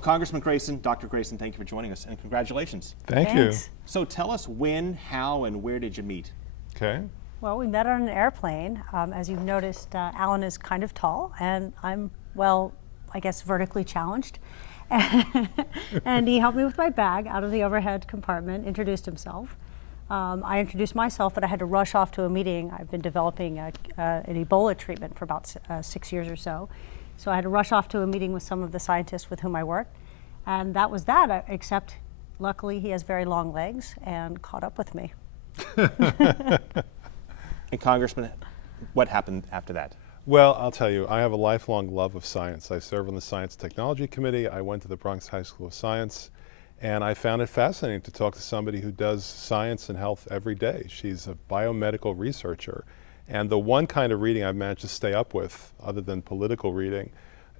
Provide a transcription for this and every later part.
Well, Congressman Grayson, Dr. Grayson, thank you for joining us, and congratulations. Thank you. So tell us when, how, and where did you meet? Okay. Well, we met on an airplane. As you've noticed, Alan is kind of tall, and I'm, well, I guess vertically challenged. And he helped me with my bag out of the overhead compartment, introduced himself. I introduced myself, but I had to rush off to a meeting. I've been developing an Ebola treatment for about 6 years or so. So I had to rush off to a meeting with some of the scientists with whom I worked. And that was that, except luckily he has very long legs and caught up with me. And Congressman, what happened after that? Well, I'll tell you, I have a lifelong love of science. I serve on the Science Technology Committee. I went to the Bronx High School of Science, and I found it fascinating to talk to somebody who does science and health every day. She's a biomedical researcher. And the one kind of reading I've managed to stay up with, other than political reading,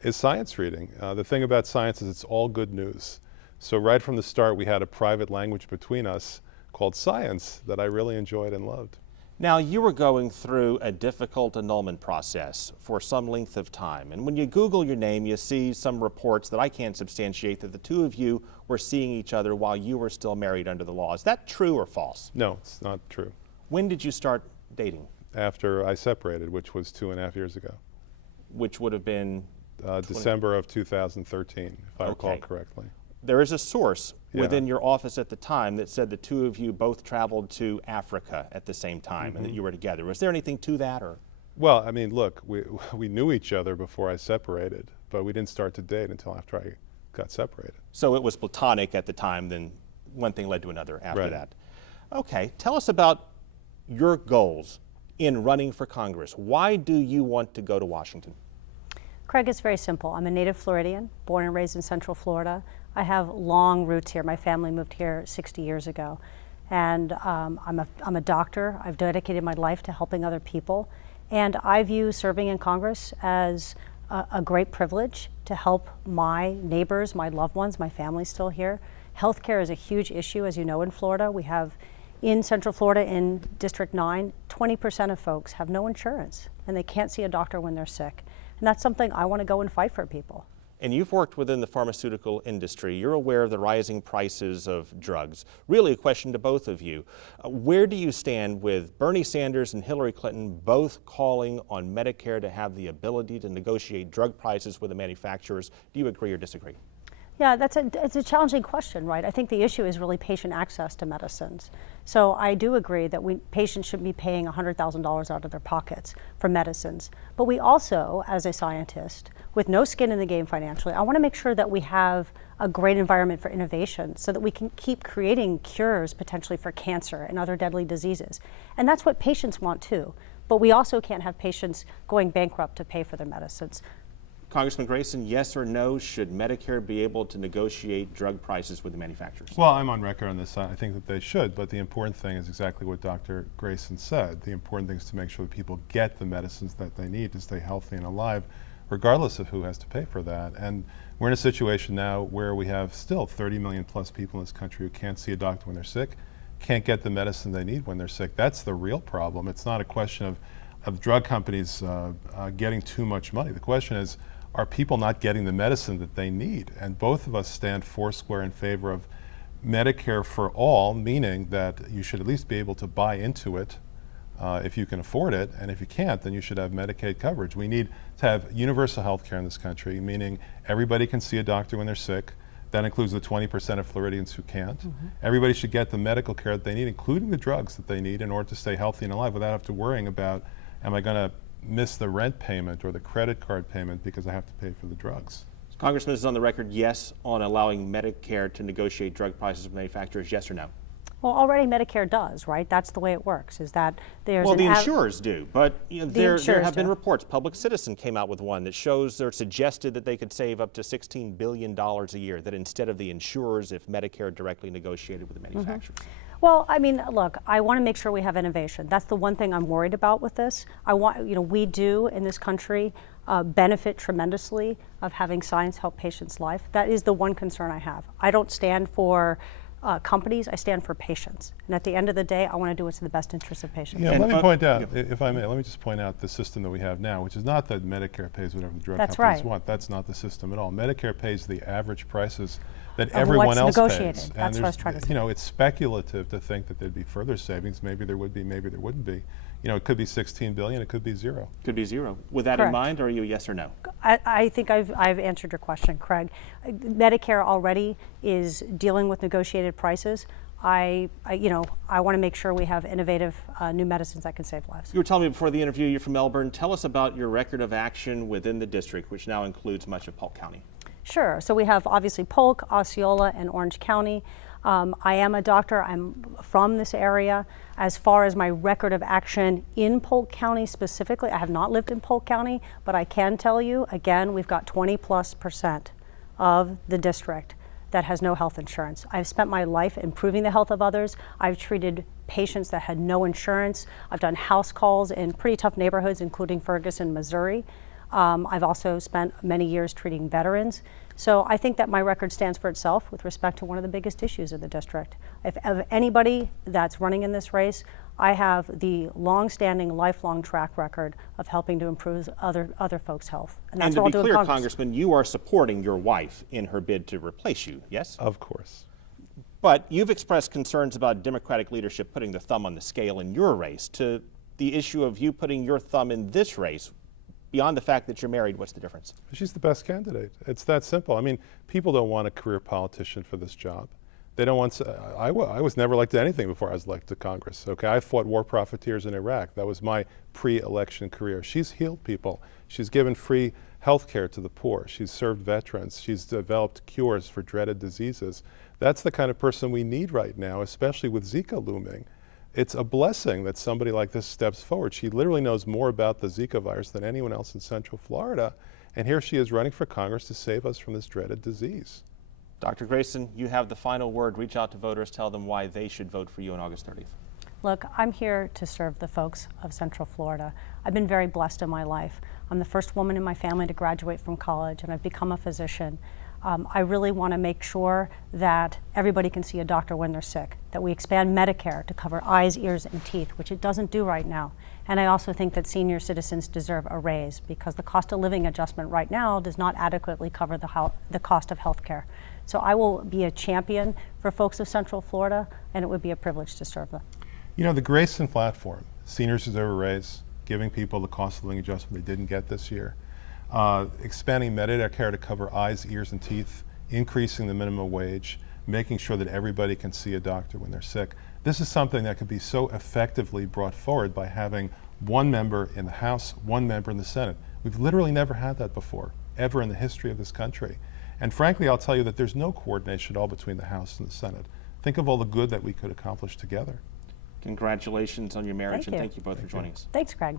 is science reading. The thing about science is it's all good news. So right from the start, we had a private language between us called science that I really enjoyed and loved. Now, you were going through a difficult annulment process for some length of time. And when you Google your name, you see some reports that I can't substantiate that the two of you were seeing each other while you were still married under the law. Is that true or false? No, it's not true. When did you start dating? After I separated, which was 2.5 years ago. Which would have been? December of 2013, if I recall correctly. There is a source within your office at the time that said the two of you both traveled to Africa at the same time and that you were together. Was there anything to that? Or? Well, I mean, look, we knew each other before I separated, but we didn't start to date until after I got separated. So it was platonic at the time, then one thing led to another after that. Okay, tell us about your goals in running for Congress. Why do you want to go to Washington? Craig, it's very simple. I'm a native Floridian, born and raised in Central Florida. I have long roots here. My family moved here 60 years ago. And I'm a doctor. I've dedicated my life to helping other people. And I view serving in Congress as a great privilege to help my neighbors, my loved ones, my family still here. Healthcare is a huge issue, as you know, in Florida. We have, in Central Florida, in District 9, 20% of folks have no insurance, and they can't see a doctor when they're sick. And that's something I want to go and fight for people. And you've worked within the pharmaceutical industry. You're aware of the rising prices of drugs. Really a question to both of you. Where do you stand with Bernie Sanders and Hillary Clinton both calling on Medicare to have the ability to negotiate drug prices with the manufacturers? Do you agree or disagree? Yeah, it's a challenging question, right? I think the issue is really patient access to medicines. So I do agree that patients shouldn't be paying $100,000 out of their pockets for medicines. But we also, as a scientist, with no skin in the game financially, I want to make sure that we have a great environment for innovation so that we can keep creating cures potentially for cancer and other deadly diseases. And that's what patients want too. But we also can't have patients going bankrupt to pay for their medicines. Congressman Grayson, yes or no, should Medicare be able to negotiate drug prices with the manufacturers? Well, I'm on record on this. I think that they should, but the important thing is exactly what Dr. Grayson said. The important thing is to make sure that people get the medicines that they need to stay healthy and alive, regardless of who has to pay for that. And we're in a situation now where we have still 30 million plus people in this country who can't see a doctor when they're sick, can't get the medicine they need when they're sick. That's the real problem. It's not a question of drug companies getting too much money. The question is, are people not getting the medicine that they need? And both of us stand foursquare in favor of Medicare for all, meaning that you should at least be able to buy into it if you can afford it, and if you can't, then you should have Medicaid coverage. We need to have universal health care in this country, meaning everybody can see a doctor when they're sick. That includes the 20% of Floridians who can't. Everybody should get the medical care that they need, including the drugs that they need in order to stay healthy and alive without having to worrying about, am I going to miss the rent payment or the credit card payment because I have to pay for the drugs. Congressman is on the record, yes, on allowing Medicare to negotiate drug prices with manufacturers, yes or no? Well, already Medicare does, right? That's the way it works, is that there's the insurers do, but there have been do. reports. Public Citizen came out with one that shows or suggested that they could save up to $16 billion a year, that instead of the insurers, if Medicare directly negotiated with the manufacturers. Well, I mean, look, I want to make sure we have innovation. That's the one thing I'm worried about with this. We do in this country benefit tremendously of having science help patients' life. That is the one concern I have. I don't stand for companies, I stand for patients. And at the end of the day, I want to do what's in the best interest of patients. Yeah, let me point out, if I may, let me just point out the system that we have now, which is not that Medicare pays whatever the drug companies want. That's not the system at all. Medicare pays the average prices that everyone else negotiated. pays. That's what I was trying to say. You know, it's speculative to think that there'd be further savings. Maybe there would be, maybe there wouldn't be. You know, it could be 16 billion, it could be zero. Could be zero. With that in mind, are you a yes or no? I think I've answered your question, Craig. Medicare already is dealing with negotiated prices. I want to make sure we have innovative new medicines that can save lives. You were telling me before the interview you're from Melbourne. Tell us about your record of action within the district, which now includes much of Polk County. Sure. So we have obviously Polk, Osceola, and Orange County. I am a doctor. I'm from this area. As far as my record of action in Polk County specifically, I have not lived in Polk County, but I can tell you, again, we've got 20+% of the district that has no health insurance. I've spent my life improving the health of others. I've treated patients that had no insurance. I've done house calls in pretty tough neighborhoods, including Ferguson, Missouri. I've also spent many years treating veterans. So I think that my record stands for itself with respect to one of the biggest issues of the district. If of anybody that's running in this race, I have the long-standing, lifelong track record of helping to improve other folks' health. And that's what I'll do in Congress. And to be clear, Congressman, you are supporting your wife in her bid to replace you, yes? Of course. But you've expressed concerns about Democratic leadership putting the thumb on the scale in your race. To the issue of you putting your thumb in this race, beyond the fact that you're married, what's the difference? She's the best candidate. It's that simple. I mean, people don't want a career politician for this job. They don't want, I was never elected to anything before I was elected to Congress. Okay, I fought war profiteers in Iraq. That was my pre-election career. She's healed people. She's given free health care to the poor. She's served veterans. She's developed cures for dreaded diseases. That's the kind of person we need right now, especially with Zika looming. It's a blessing that somebody like this steps forward. She literally knows more about the Zika virus than anyone else in Central Florida, and here she is running for Congress to save us from this dreaded disease. Dr. Grayson, you have the final word. Reach out to voters, tell them why they should vote for you on August 30th. Look, I'm here to serve the folks of Central Florida. I've been very blessed in my life. I'm the first woman in my family to graduate from college, and I've become a physician. I really want to make sure that everybody can see a doctor when they're sick, that we expand Medicare to cover eyes, ears, and teeth, which it doesn't do right now. And I also think that senior citizens deserve a raise because the cost of living adjustment right now does not adequately cover the cost of health care. So I will be a champion for folks of Central Florida, and it would be a privilege to serve them. You know, the Grayson platform, seniors deserve a raise, giving people the cost of living adjustment they didn't get this year. Expanding Medicare to cover eyes, ears, and teeth, increasing the minimum wage, making sure that everybody can see a doctor when they're sick. This is something that could be so effectively brought forward by having one member in the House, one member in the Senate. We've literally never had that before, ever in the history of this country. And frankly, I'll tell you that there's no coordination at all between the House and the Senate. Think of all the good that we could accomplish together. Congratulations on your marriage, and thank you both for joining us. Thanks, Craig.